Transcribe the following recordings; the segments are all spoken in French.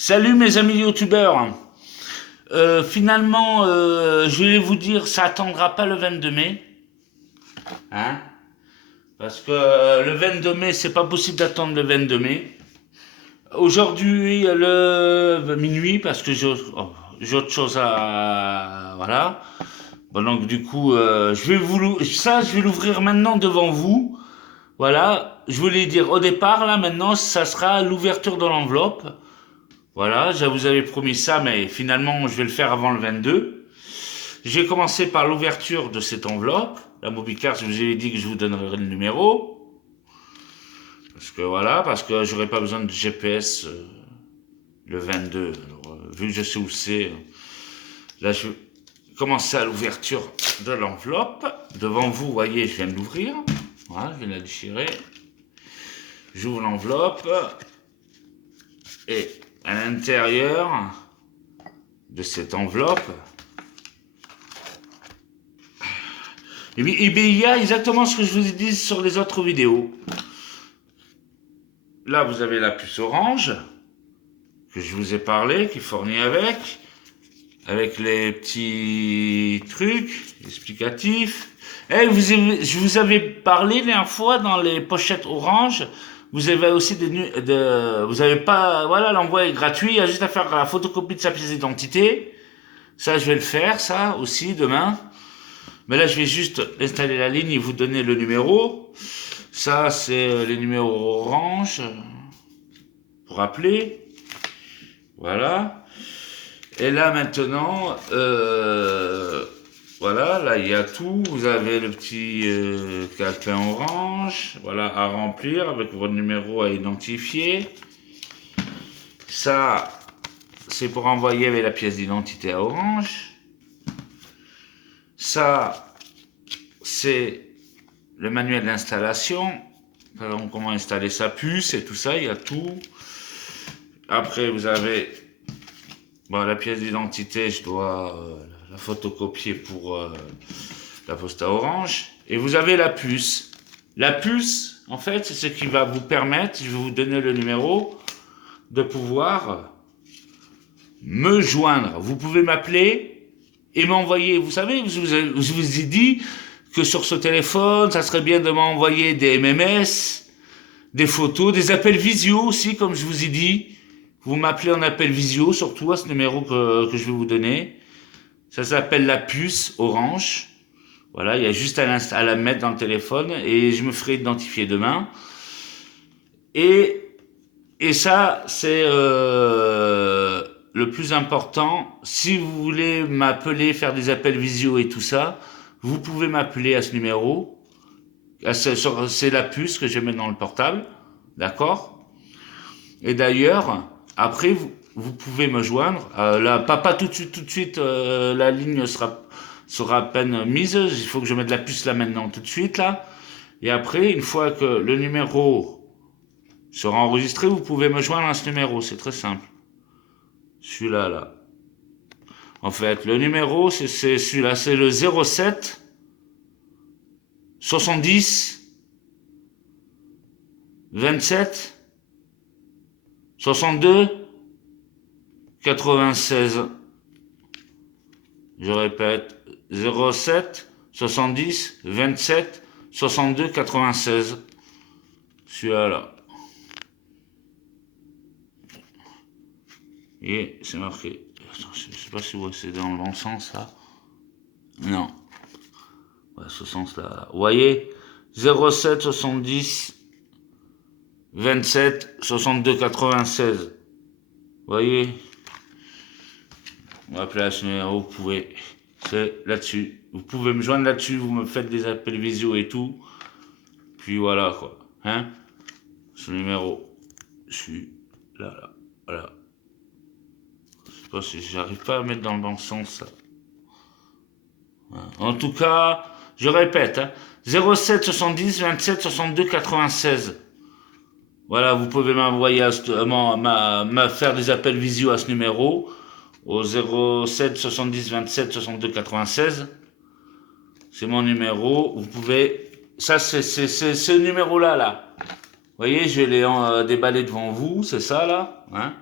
Salut mes amis youtubeurs. Finalement, je vais vous dire, ça attendra pas le 22 mai. Hein, parce que le 22 mai, c'est pas possible d'attendre le 22 mai. Aujourd'hui, le minuit, parce que j'ai autre chose à... Voilà. Bon, donc du coup, je vais l'ouvrir maintenant devant vous. Voilà. Je voulais dire au départ, là, maintenant, ça sera l'ouverture de l'enveloppe. Voilà, je vous avais promis ça, mais finalement, je vais le faire avant le 22. J'ai commencé par l'ouverture de cette enveloppe. La Mobicard, je vous avais dit que je vous donnerais le numéro. Parce que j'aurais pas besoin de GPS le 22. Alors, vu que je sais où c'est, là, je vais commencer à l'ouverture de l'enveloppe. Devant vous, vous voyez, je viens de l'ouvrir. Voilà, je viens de la déchirer. J'ouvre l'enveloppe. Et à l'intérieur de cette enveloppe, et bien, il y a exactement ce que je vous ai dit sur les autres vidéos. Là, vous avez la puce orange, que je vous ai parlé, qui est fournie avec les petits trucs explicatifs. Et je vous avais parlé la dernière fois dans les pochettes orange. Vous avez aussi vous avez pas, voilà, l'envoi est gratuit. Il y a juste à faire la photocopie de sa pièce d'identité. Ça, je vais le faire, ça aussi demain. Mais là, je vais juste installer la ligne et vous donner le numéro. Ça, c'est les numéros orange pour appeler. Voilà. Et là, maintenant, voilà, là, il y a tout. Vous avez le petit calepin orange, voilà, à remplir avec votre numéro à identifier. Ça, c'est pour envoyer avec la pièce d'identité à Orange. Ça, c'est le manuel d'installation. Comment installer sa puce et tout ça, il y a tout. Après, vous avez la pièce d'identité, je dois la photocopier pour la poste à Orange. Et vous avez la puce. La puce, en fait, c'est ce qui va vous permettre, je vais vous donner le numéro, de pouvoir me joindre. Vous pouvez m'appeler et m'envoyer. Vous savez, je vous ai dit que sur ce téléphone, ça serait bien de m'envoyer des MMS, des photos, des appels visio aussi, comme je vous ai dit. Vous m'appelez en appel visio, surtout à ce numéro que je vais vous donner. Ça s'appelle la puce orange. Voilà, il y a juste à la mettre dans le téléphone et je me ferai identifier demain. Et ça, c'est le plus important. Si vous voulez m'appeler, faire des appels visio et tout ça, vous pouvez m'appeler à ce numéro. C'est la puce que je mets dans le portable. D'accord? Et d'ailleurs, après, vous pouvez me joindre. Là, pas tout de suite, la ligne sera à peine mise. Il faut que je mette la puce là maintenant, tout de suite, là. Et après, une fois que le numéro sera enregistré, vous pouvez me joindre à ce numéro. C'est très simple. Celui-là, là. En fait, le numéro, c'est celui-là. C'est le 07 70 27 62 96. Je répète, 07 70 27 62 96. Celui-là, là. Et c'est marqué. Attends, je sais pas si c'est dans le bon sens, là. Non. Ouais, ce sens-là. Vous voyez, 07 70 27 62 96. Vous voyez, on va appeler à ce numéro, vous pouvez. C'est là-dessus. Vous pouvez me joindre là-dessus, vous me faites des appels visio et tout. Puis voilà, quoi. Hein? Ce numéro. Je suis là, là. Voilà. Je sais pas si j'arrive pas à mettre dans le bon sens, ça. En tout cas, je répète, hein, 07 70 27 62 96. Voilà, vous pouvez m'envoyer faire des appels visio à ce numéro au 07 70 27 62 96. C'est mon numéro. Vous pouvez. Ça, c'est ce numéro-là, là. Vous voyez, je vais les déballer devant vous, c'est ça, là. Hein,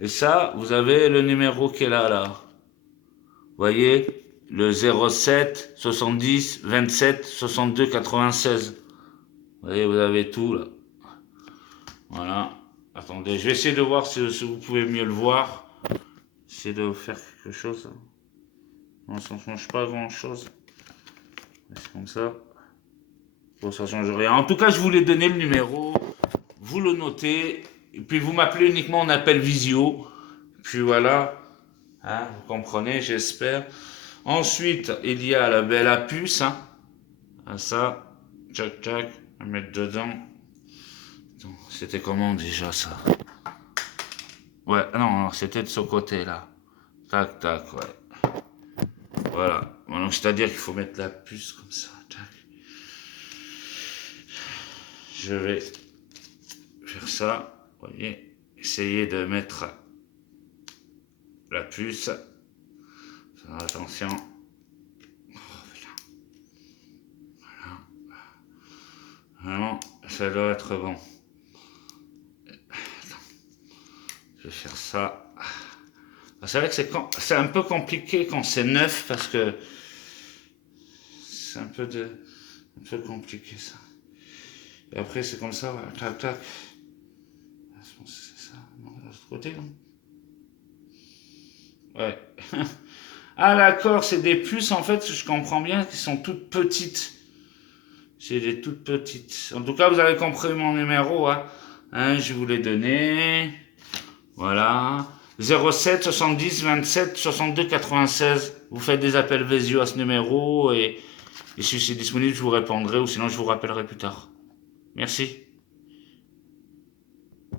Et ça, vous avez le numéro qui est là. Vous voyez, le 07 70 27 62 96. Vous voyez, vous avez tout là. Voilà. Attendez, je vais essayer de voir si vous pouvez mieux le voir. Essayer de faire quelque chose. Non, ça ne change pas grand chose. C'est comme ça. Bon, ça ne change rien. En tout cas, je voulais donner le numéro. Vous le notez. Et puis vous m'appelez uniquement en appel visio. Puis voilà. Hein, vous comprenez, j'espère. Ensuite, il y a la puce. Hein. Ça. Tchac, tchac. On va mettre dedans. C'était comment déjà ça? Ouais, non, c'était de ce côté-là. Tac, tac, ouais. Voilà. Donc, c'est-à-dire qu'il faut mettre la puce comme ça. Tac. Je vais faire ça. Vous voyez, essayer de mettre la puce. Faire attention. Voilà. Vraiment, ça doit être bon. Je vais faire ça. C'est vrai que c'est un peu compliqué quand c'est neuf parce que c'est un peu compliqué ça. Et après c'est comme ça, voilà, tac tac. C'est ça, non, de l'autre côté, non? Ouais. Ah d'accord, c'est des puces en fait, je comprends bien, qui sont toutes petites. C'est des toutes petites. En tout cas, vous avez compris mon numéro, hein. Je vous l'ai donné. Voilà. 07 70 27 62 96. Vous faites des appels visio à ce numéro et si c'est disponible, je vous répondrai ou sinon je vous rappellerai plus tard. Merci.